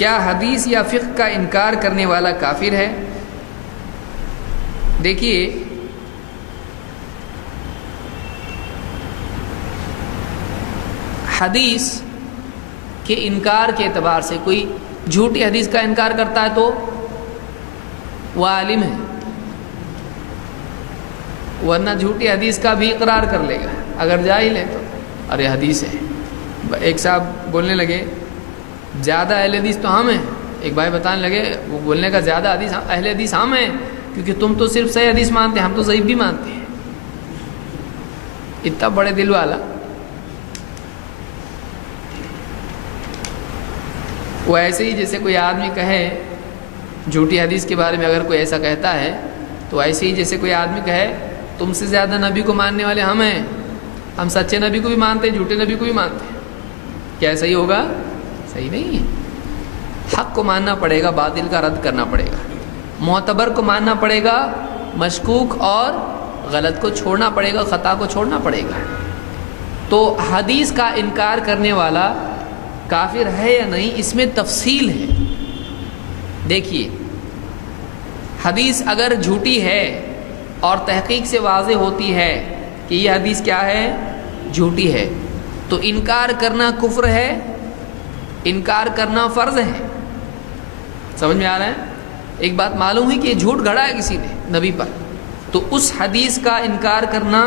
کیا حدیث یا فقہ کا انکار کرنے والا کافر ہے؟ دیکھیے، حدیث کے انکار کے اعتبار سے کوئی جھوٹی حدیث کا انکار کرتا ہے تو وہ عالم ہے، ورنہ جھوٹی حدیث کا بھی اقرار کر لے گا اگر جاہل ہے تو ارے حدیث ہے۔ ایک صاحب بولنے لگے زیادہ اہل حدیث تو ہم ہیں، ایک بھائی بتانے لگے وہ بولنے کا زیادہ حدیث اہل حدیث ہم ہیں، کیونکہ تم تو صرف صحیح حدیث مانتے ہیں، ہم تو ضعیف بھی مانتے ہیں۔ اتنا بڑے دل والا، وہ ایسے ہی جیسے کوئی آدمی کہے جھوٹی حدیث کے بارے میں، اگر کوئی ایسا کہتا ہے تو ایسے ہی جیسے کوئی آدمی کہے تم سے زیادہ نبی کو ماننے والے ہم ہیں، ہم سچے نبی کو بھی مانتے ہیں، جھوٹے نبی کو بھی مانتے ہیں۔ کیا صحیح ہوگا؟ صحیح نہیں ہے۔ حق کو ماننا پڑے گا، باطل کا رد کرنا پڑے گا، معتبر کو ماننا پڑے گا، مشکوک اور غلط کو چھوڑنا پڑے گا، خطا کو چھوڑنا پڑے گا۔ تو حدیث کا انکار کرنے والا کافر ہے یا نہیں، اس میں تفصیل ہے۔ دیکھیے، حدیث اگر جھوٹی ہے اور تحقیق سے واضح ہوتی ہے کہ یہ حدیث کیا ہے؟ جھوٹی ہے، تو انکار کرنا کفر ہے، انکار کرنا فرض ہے۔ سمجھ میں آ رہا ہے؟ ایک بات معلوم ہوئی کہ یہ جھوٹ گھڑا ہے کسی نے نبی پر، تو اس حدیث کا انکار کرنا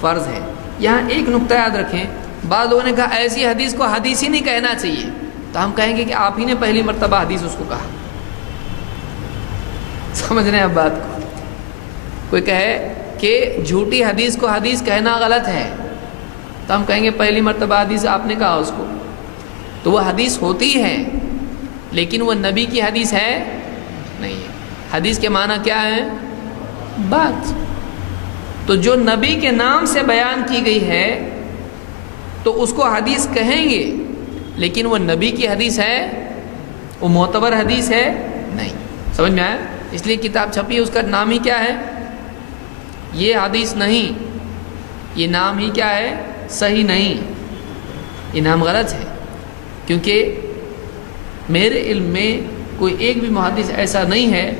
فرض ہے۔ یہاں ایک نقطہ یاد رکھیں، بعض لوگوں نے کہا ایسی حدیث کو حدیث ہی نہیں کہنا چاہیے، تو ہم کہیں گے کہ آپ ہی نے پہلی مرتبہ حدیث اس کو کہا۔ سمجھ رہے ہیں اب بات کو؟ کوئی کہے کہ جھوٹی حدیث کو حدیث کہنا غلط ہے، تو ہم کہیں گے پہلی مرتبہ حدیث آپ نے کہا اس کو، تو وہ حدیث ہوتی ہے لیکن وہ نبی کی حدیث ہے نہیں ہے۔ حدیث کے معنی کیا ہے؟ بات۔ تو جو نبی کے نام سے بیان کی گئی ہے تو اس کو حدیث کہیں گے، لیکن وہ نبی کی حدیث ہے، وہ معتبر حدیث ہے نہیں۔ سمجھ میں آیا؟ اس لیے کتاب چھپی ہے، اس کا نام ہی کیا ہے؟ یہ حدیث نہیں، یہ نام ہی کیا ہے؟ صحیح نہیں، یہ نام غلط ہے، کیونکہ میرے علم میں کوئی ایک بھی محدث ایسا نہیں ہے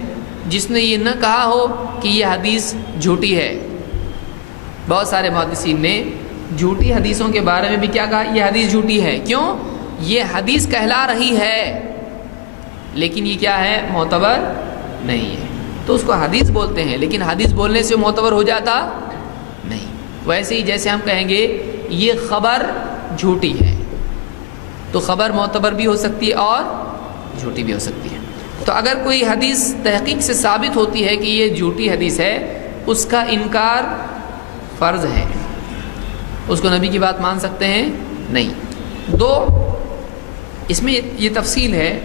جس نے یہ نہ کہا ہو کہ یہ حدیث جھوٹی ہے۔ بہت سارے محدثین نے جھوٹی حدیثوں کے بارے میں بھی کیا کہا؟ یہ حدیث جھوٹی ہے۔ کیوں؟ یہ حدیث کہلا رہی ہے لیکن یہ کیا ہے؟ معتبر نہیں ہے، تو اس کو حدیث بولتے ہیں، لیکن حدیث بولنے سے معتبر ہو جاتا نہیں۔ ویسے ہی جیسے ہم کہیں گے یہ خبر جھوٹی ہے، تو خبر معتبر بھی ہو سکتی ہے اور جھوٹی بھی ہو سکتی ہے۔ تو اگر کوئی حدیث تحقیق سے ثابت ہوتی ہے کہ یہ جھوٹی حدیث ہے، اس کا انکار فرض ہے، اس کو نبی کی بات مان سکتے ہیں نہیں۔ دو، اس میں یہ تفصیل ہے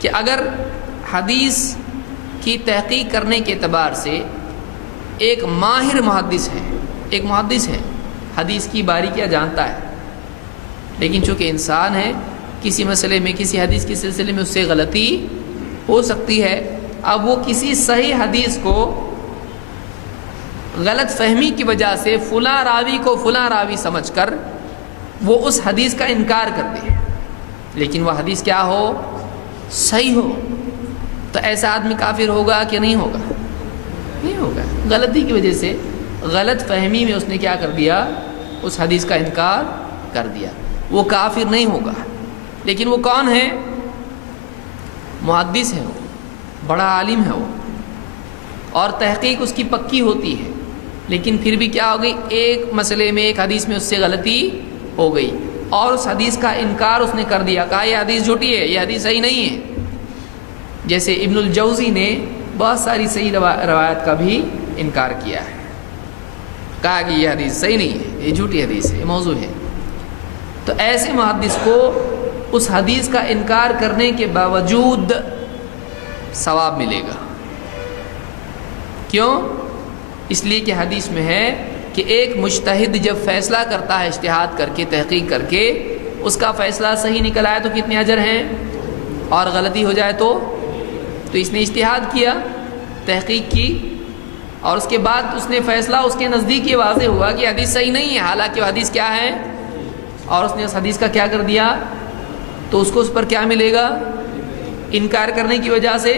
کہ اگر حدیث کی تحقیق کرنے کے اعتبار سے ایک ماہر محدث ہے، ایک محدث ہے، حدیث کی باریکیاں جانتا ہے، لیکن چونکہ انسان ہے، کسی مسئلے میں، کسی حدیث کے سلسلے میں اس سے غلطی ہو سکتی ہے، اب وہ کسی صحیح حدیث کو غلط فہمی کی وجہ سے فلاں راوی کو فلاں راوی سمجھ کر وہ اس حدیث کا انکار کر دے، لیکن وہ حدیث کیا ہو؟ صحیح ہو، تو ایسا آدمی کافر ہوگا کہ نہیں ہوگا؟ نہیں ہوگا۔ غلطی کی وجہ سے، غلط فہمی میں اس نے کیا کر دیا؟ اس حدیث کا انکار کر دیا، وہ کافر نہیں ہوگا۔ لیکن وہ کون ہے؟ محدث ہے، وہ بڑا عالم ہے وہ، اور تحقیق اس کی پکی ہوتی ہے، لیکن پھر بھی کیا ہو گئی؟ ایک مسئلے میں، ایک حدیث میں اس سے غلطی ہو گئی اور اس حدیث کا انکار اس نے کر دیا، کہا یہ حدیث جھوٹی ہے، یہ حدیث صحیح نہیں ہے۔ جیسے ابن الجوزی نے بہت ساری صحیح روایت کا بھی انکار کیا ہے، کہا کہ یہ حدیث صحیح نہیں ہے، یہ جھوٹی حدیث ہے، یہ موضوع ہے۔ تو ایسے محدث کو اس حدیث کا انکار کرنے کے باوجود ثواب ملے گا۔ کیوں؟ اس لیے کہ حدیث میں ہے کہ ایک مجتہد جب فیصلہ کرتا ہے اجتہاد کر کے، تحقیق کر کے، اس کا فیصلہ صحیح نکل آئے تو کتنے اجر ہیں، اور غلطی ہو جائے تو اس نے اجتہاد کیا، تحقیق کی، اور اس کے بعد اس نے فیصلہ، اس کے نزدیک یہ واضح ہوا کہ حدیث صحیح نہیں ہے، حالانکہ وہ حدیث کیا ہے، اور اس نے اس حدیث کا کیا کر دیا، تو اس کو اس پر کیا ملے گا؟ انکار کرنے کی وجہ سے،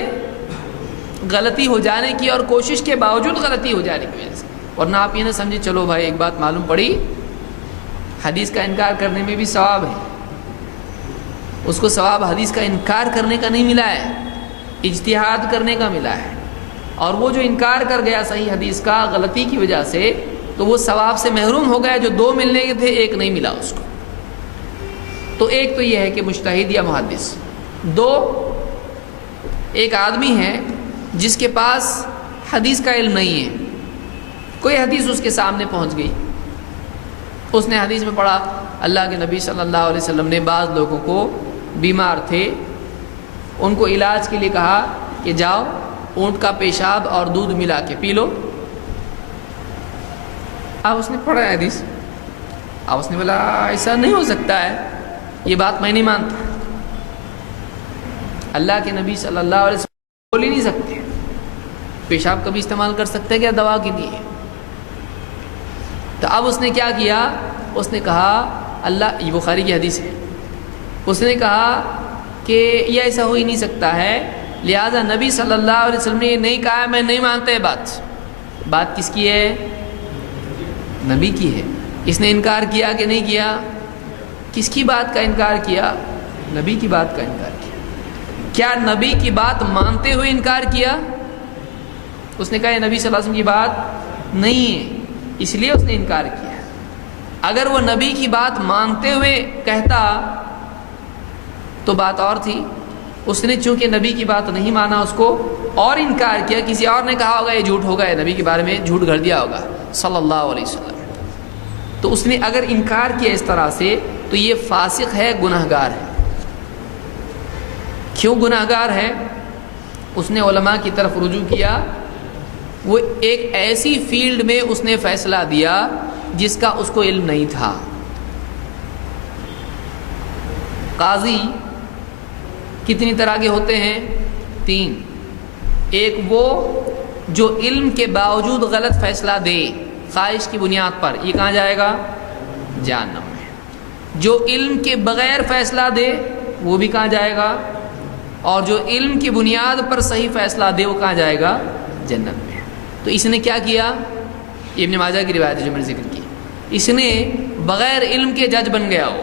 غلطی ہو جانے کی اور کوشش کے باوجود غلطی ہو جانے کی وجہ سے. ورنہ آپ یہ نہ سمجھے چلو بھائی ایک بات معلوم پڑی، حدیث کا انکار کرنے میں بھی ثواب ہے. اس کو ثواب حدیث کا انکار کرنے کا نہیں ملا ہے، اجتہاد کرنے کا ملا ہے. اور وہ جو انکار کر گیا صحیح حدیث کا غلطی کی وجہ سے، تو وہ ثواب سے محروم ہو گیا. جو 2 ملنے کے تھے 1 نہیں ملا اس کو. تو ایک تو یہ ہے کہ مجتہد یا محدث. 2، ایک آدمی ہے جس کے پاس حدیث کا علم نہیں ہے، کوئی حدیث اس کے سامنے پہنچ گئی، اس نے حدیث میں پڑھا اللہ کے نبی صلی اللہ علیہ وسلم نے بعض لوگوں کو بیمار تھے، ان کو علاج کے لیے کہا کہ جاؤ اونٹ کا پیشاب اور دودھ ملا کے پی لو. اب اس نے پڑھا ہے حدیث، اب اس نے بولا ایسا نہیں ہو سکتا ہے، یہ بات میں نہیں مانتا. اللہ کے نبی صلی اللہ علیہ وسلم بول ہی نہیں سکتے، پیشاب کبھی استعمال کر سکتے کیا دوا کے لیے؟ تو اب اس نے کیا کیا، اس نے کہا اللہ، یہ بخاری کی حدیث ہے، اس نے کہا کہ یہ ایسا ہو ہی نہیں سکتا ہے، لہذا نبی صلی اللہ علیہ وسلم نے یہ نہیں کہا، میں نہیں مانتا. بات کس کی ہے؟ نبی کی ہے. اس نے انکار کیا کہ نہیں کیا؟ کس کی بات کا انکار کیا؟ نبی کی بات کا انکار کیا. کیا نبی کی بات مانتے ہوئے انکار کیا؟ اس نے کہا یہ نبی صلی اللہ علیہ وسلم کی بات نہیں ہے، اس لیے اس نے انکار کیا. اگر وہ نبی کی بات مانتے ہوئے کہتا تو بات اور تھی. اس نے چونکہ نبی کی بات نہیں مانا، اس کو اور انکار کیا. کسی اور نے کہا ہوگا یہ جھوٹ ہوگا، یہ نبی کے بارے میں جھوٹ گھڑ دیا ہوگا صلی اللہ علیہ وسلم. تو اس نے اگر انکار کیا اس طرح سے تو یہ فاسق ہے، گناہگار ہے. کیوں گناہگار ہے؟ اس نے علماء کی طرف رجوع کیا. وہ ایک ایسی فیلڈ میں اس نے فیصلہ دیا جس کا اس کو علم نہیں تھا. قاضی کتنی طرح کے ہوتے ہیں؟ 3. ایک وہ جو علم کے باوجود غلط فیصلہ دے خواہش کی بنیاد پر، یہ کہاں جائے گا؟ جہنم میں. جو علم کے بغیر فیصلہ دے وہ بھی کہاں جائے گا؟ اور جو علم کی بنیاد پر صحیح فیصلہ دے وہ کہاں جائے گا؟ جنت میں. تو اس نے کیا کیا؟ ابن ماجہ کی روایت ہے جو میں نے ذکر کی. اس نے بغیر علم کے جج بن گیا وہ،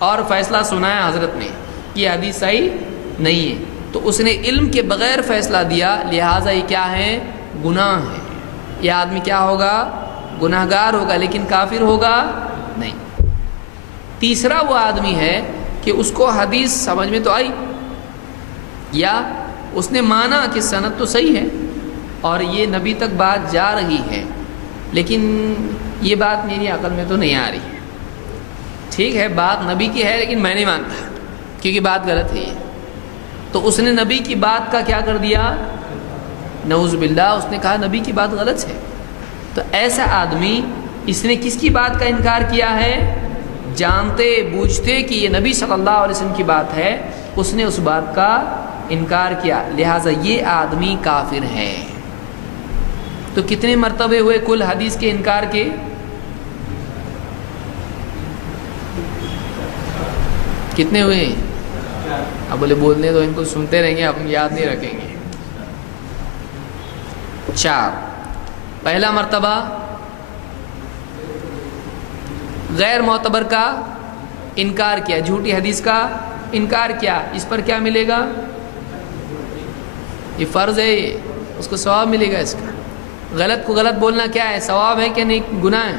اور فیصلہ سنایا حضرت نے، یہ حدیث صحیح نہیں ہے. تو اس نے علم کے بغیر فیصلہ دیا، لہٰذا یہ کیا ہے؟ گناہ ہے. یہ آدمی کیا ہوگا؟ گناہگار ہوگا، لیکن کافر ہوگا نہیں. تیسرا وہ آدمی ہے کہ اس کو حدیث سمجھ میں تو آئی، یا اس نے مانا کہ سند تو صحیح ہے اور یہ نبی تک بات جا رہی ہے، لیکن یہ بات میری عقل میں تو نہیں آ رہی ہے. ٹھیک ہے بات نبی کی ہے لیکن میں نہیں مانتا کیونکہ بات غلط ہے یہ. تو اس نے نبی کی بات کا کیا کر دیا؟ نعوذ باللہ، اس نے کہا نبی کی بات غلط ہے. تو ایسا آدمی، اس نے کس کی بات کا انکار کیا ہے؟ جانتے بوجھتے کہ یہ نبی صلی اللہ علیہ وسلم کی بات ہے، اس نے اس بات کا انکار کیا، لہٰذا یہ آدمی کافر ہے. تو کتنے مرتبے ہوئے کل حدیث کے انکار کے؟ کتنے ہوئے؟ اب بولے بولنے تو ان کو سنتے رہیں گے، ہم یاد نہیں رکھیں گے. 4. پہلا مرتبہ غیر معتبر کا انکار کیا، جھوٹی حدیث کا انکار کیا. اس پر کیا ملے گا؟ یہ فرض ہے، یہ اس کو ثواب ملے گا. اس کا غلط کو غلط بولنا کیا ہے؟ ثواب ہے کہ نہیں گناہ ہے؟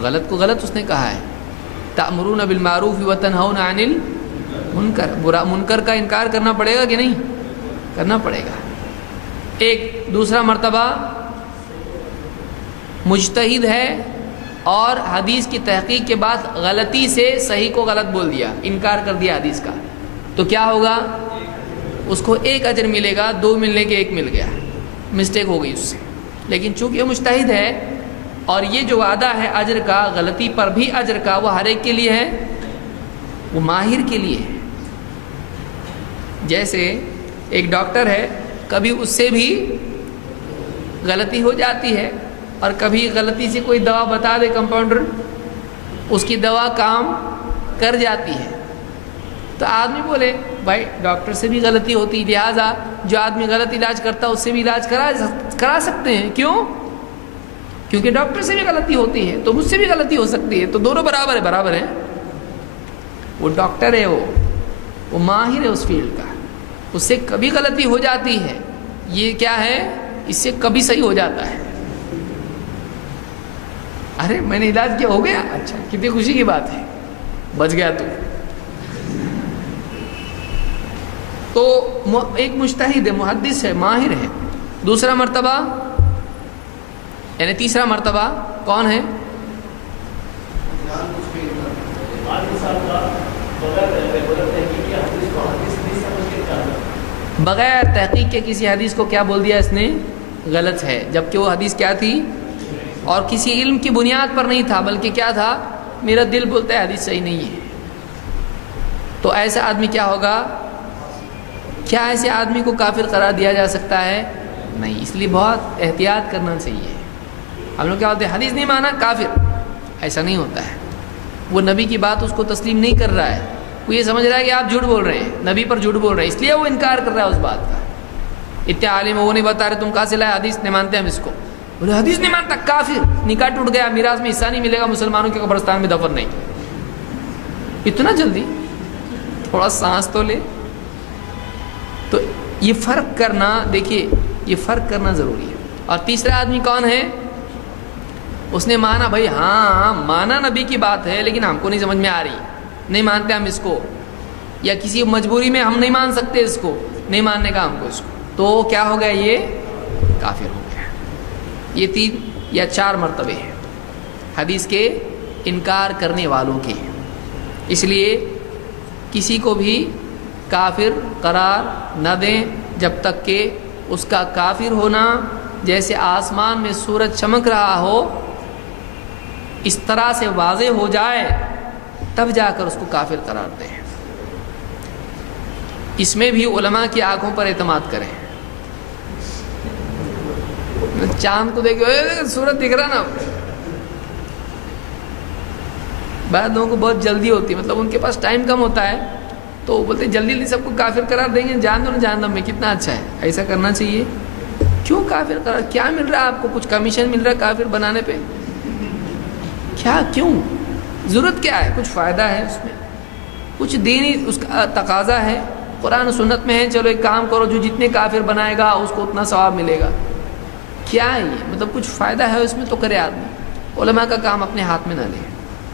غلط کو غلط اس نے کہا ہے. تأمرون بالمعروف وتنہون عن المنکر، برا منکر کا انکار کرنا پڑے گا کہ نہیں؟ کرنا پڑے گا. ایک دوسرا مرتبہ مجتہد ہے اور حدیث کی تحقیق کے بعد غلطی سے صحیح کو غلط بول دیا، انکار کر دیا حدیث کا. تو کیا ہوگا؟ اس کو 1 اجر ملے گا، 2 ملنے کے 1 مل گیا، مسٹیک ہو گئی اس سے. لیکن چونکہ وہ مجتہد ہے اور یہ جو وعدہ ہے اجر کا، غلطی پر بھی اجر کا، وہ ہر ایک کے لیے ہے، وہ ماہر کے لیے ہے. جیسے ایک ڈاکٹر ہے، کبھی اس سے بھی غلطی ہو جاتی ہے اور کبھی غلطی سے کوئی دوا بتا دے کمپاؤنڈر، اس کی دوا کام کر جاتی ہے. تو آدمی بولے بھائی ڈاکٹر سے بھی غلطی ہوتی، لہٰذا جو آدمی غلط علاج کرتا ہے اس سے بھی علاج کرا سکتے ہیں. کیوں؟ کیونکہ ڈاکٹر سے بھی غلطی ہوتی ہے تو مجھ سے بھی غلطی ہو سکتی ہے، تو دونوں برابر ہیں. وہ ڈاکٹر ہے، وہ ماہر ہے اس فیلڈ کا، اس سے کبھی غلطی ہو جاتی ہے. یہ کیا ہے؟ اس سے کبھی صحیح ہو جاتا ہے. ارے میں نے علاج کیا، ہو گیا، اچھا کتنی خوشی کی بات ہے، بچ گیا تو ایک مجتہد ہے، محدث ہے، ماہر ہے. دوسرا مرتبہ یعنی تیسرا مرتبہ کون ہے؟ بغیر تحقیق کے کسی حدیث کو کیا بول دیا اس نے؟ غلط ہے، جبکہ وہ حدیث کیا تھی؟ اور کسی علم کی بنیاد پر نہیں تھا، بلکہ کیا تھا؟ میرا دل بولتا ہے حدیث صحیح نہیں ہے. تو ایسا آدمی کیا ہوگا؟ کیا ایسے آدمی کو کافر قرار دیا جا سکتا ہے؟ نہیں. اس لیے بہت احتیاط کرنا چاہیے. ہم لوگ کیا ہوتے ہیں، حدیث نہیں مانا کافر، ایسا نہیں ہوتا ہے. وہ نبی کی بات اس کو تسلیم نہیں کر رہا ہے، وہ یہ سمجھ رہا ہے کہ آپ جھوٹ بول رہے ہیں، نبی پر جھوٹ بول رہے ہیں، اس لیے وہ انکار کر رہا ہے اس بات کا. اتنے عالم وہ نہیں بتا رہے تم کہاں سے لائے، حدیث نہیں مانتے ہم اس کو. بولے حدیث نہیں مانتا کافر، نکاح ٹوٹ گیا، میراث میں حصہ نہیں ملے گا، مسلمانوں کے قبرستان میں دفن نہیں. اتنا جلدی؟ تھوڑا سانس تو لے. تو یہ فرق کرنا، دیکھیے یہ فرق کرنا ضروری ہے. اور تیسرا آدمی کون ہے؟ اس نے مانا، بھائی ہاں مانا نبی کی بات ہے لیکن ہم کو نہیں سمجھ میں آ رہی، نہیں مانتے ہم اس کو، یا کسی مجبوری میں ہم نہیں مان سکتے اس کو، نہیں ماننے کا ہم کو اس کو، تو کیا ہو گیا؟ یہ کافر ہو گیا. یہ 3 یا 4 مرتبے ہیں حدیث کے انکار کرنے والوں کے. اس لیے کسی کو بھی کافر قرار نہ دیں جب تک کہ اس کا کافر ہونا جیسے آسمان میں سورج چمک رہا ہو اس طرح سے واضح ہو جائے، تب جا کر اس کو کافر قرار دیں. اس میں بھی علماء کی آنکھوں پر اعتماد کریں. چاند کو دیکھو، سورج دکھ رہا نا. بعض لوگوں کو بہت جلدی ہوتی ہے، مطلب ان کے پاس ٹائم کم ہوتا ہے تو بولتے جلدی سب کو کافر قرار دیں گے، جان دو نا جہنم میں، کتنا اچھا ہے. ایسا کرنا چاہیے. کیوں کافر قرار؟ کیا مل رہا ہے آپ کو؟ کچھ کمیشن مل رہا ہے کافر بنانے پہ؟ کیا؟ کیوں؟ ضرورت کیا ہے؟ کچھ فائدہ ہے اس میں؟ کچھ دینی اس کا تقاضا ہے؟ قرآن و سنت میں ہے چلو ایک کام کرو، جو جتنے کافر بنائے گا اس کو اتنا ثواب ملے گا. کیا ہے یہ؟ مطلب کچھ فائدہ ہے اس میں تو کرے آدمی. علماء کا کام اپنے ہاتھ میں نہ لے.